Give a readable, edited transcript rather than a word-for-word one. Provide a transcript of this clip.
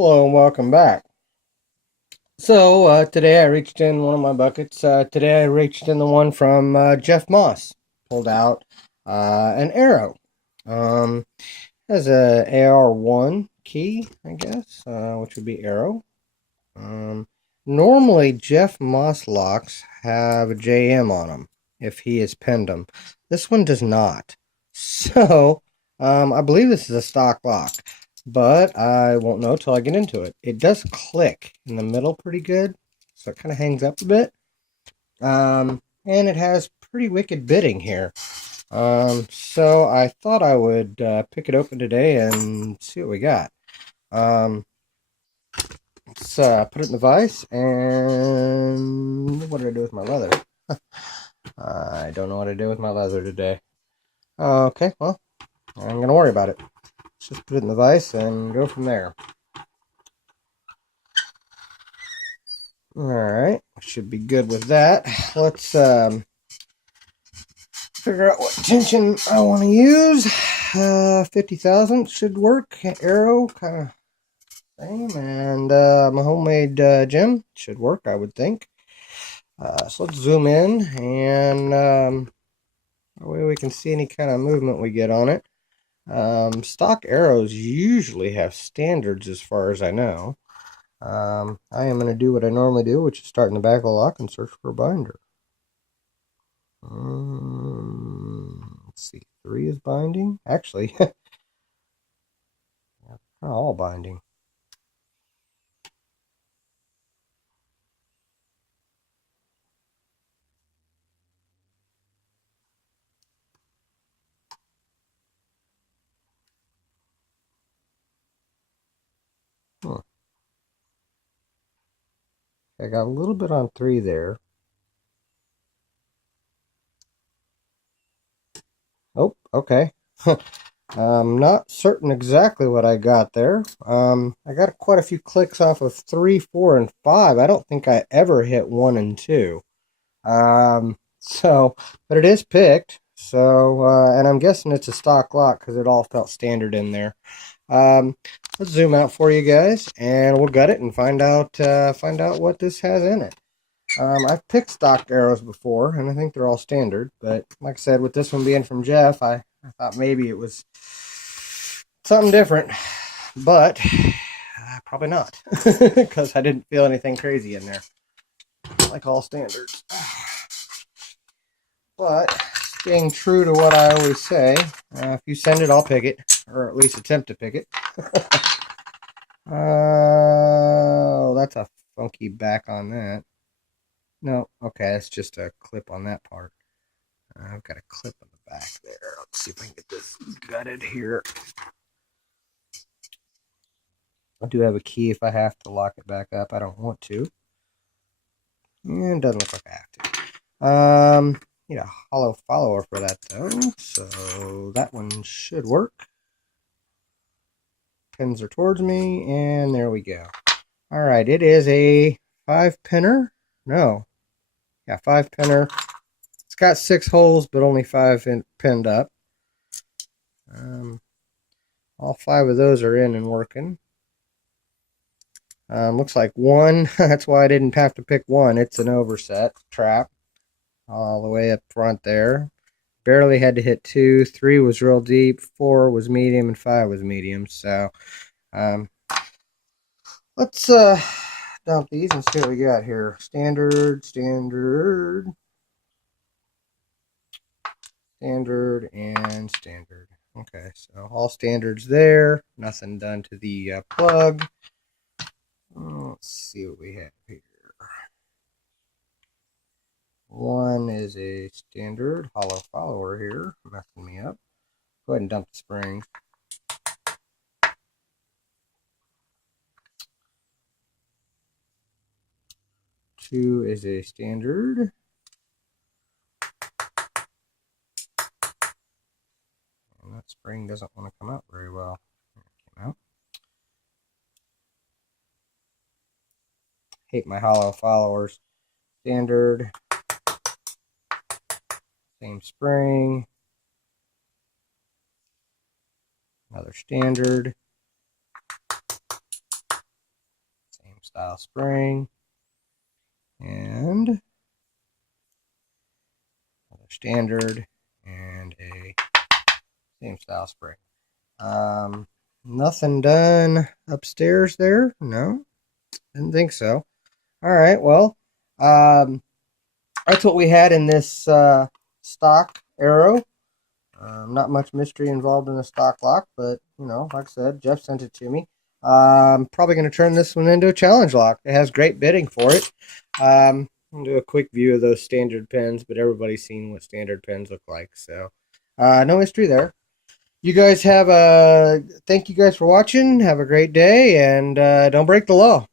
Hello and welcome back. So today I reached in one of my buckets. Today I reached in the one from Jeff Moss. Pulled out an Arrow. Um, has a AR1 key, I guess, which would be Arrow. Um, Normally Jeff Moss locks have a JM on them if he has pinned them. This one does not. So I believe this is a stock lock, but I won't know till I get into it. It does click in the middle pretty good, so it kind of hangs up a bit. And it has pretty wicked bitting here. So I thought I would pick it open today and see what we got. Um, let's put it in the vise, and what did I do with my leather? I don't know what I did with my leather today. Okay, well, I'm going to worry about it. Let's just put it in the vise and go from there. Alright, should be good with that. Let's figure out what tension I want to use. 50,000 should work. Arrow, kind of same. And my homemade gem should work, I would think. So let's zoom in, and that way we can see any kind of movement we get on it. Stock arrows usually have standards as far as I know. I am going to do what I normally do, which is start in the back of the lock and search for a binder. Let's see, 3 is binding. Actually, all binding. I got a little bit on 3 there. Oh, okay. I'm not certain exactly what I got there. I got quite a few clicks off of 3, 4, and 5. I don't think I ever hit 1 and 2. But it is picked. So, and I'm guessing it's a stock lock because it all felt standard in there. Let's zoom out for you guys, and we'll gut it and find out what this has in it. I've picked stock arrows before, and I think they're all standard. But like I said, with this one being from Jeff, I thought maybe it was something different. But probably not, because I didn't feel anything crazy in there, like all standards. But staying true to what I always say, if you send it, I'll pick it, or at least attempt to pick it. Oh, that's a funky back on that. No, okay, it's just a clip on that part. I've got a clip on the back there. Let's see if I can get this gutted here. I do have a key if I have to lock it back up. I don't want to. And it doesn't look like I have to. Need a hollow follower for that though, so that one should work. Pins are towards me, and there we go. All right, it is a 5-pinner. No, yeah, 5-pinner. It's got 6 holes, but only 5 pinned up. All 5 of those are in and working. Looks like 1. That's why I didn't have to pick 1. It's an overset trap all the way up front there. Barely had to hit 2. 3 was real deep. 4 was medium, and 5 was medium. So let's dump these and see what we got here. Standard, standard, standard, and standard. Okay, so all standards there. Nothing done to the plug. Let's see what we have here. 1 is a standard hollow follower here, messing me up. Go ahead and dump the spring. 2 is a standard. And that spring doesn't want to come out very well. It came out. Hate my hollow followers. Standard. Same spring. Another standard. style spring, and another standard, and a same style spring. Nothing done upstairs there? No, didn't think so. All right, well, that's what we had in this stock Arrow. Not much mystery involved in the stock lock, but, you know, like I said, Jeff sent it to me. I'm probably going to turn this one into a challenge lock. It has great bidding for it. I'll do a quick view of those standard pins, but everybody's seen what standard pins look like, so no mystery there. You guys have a thank you guys for watching. Have a great day, and don't break the law.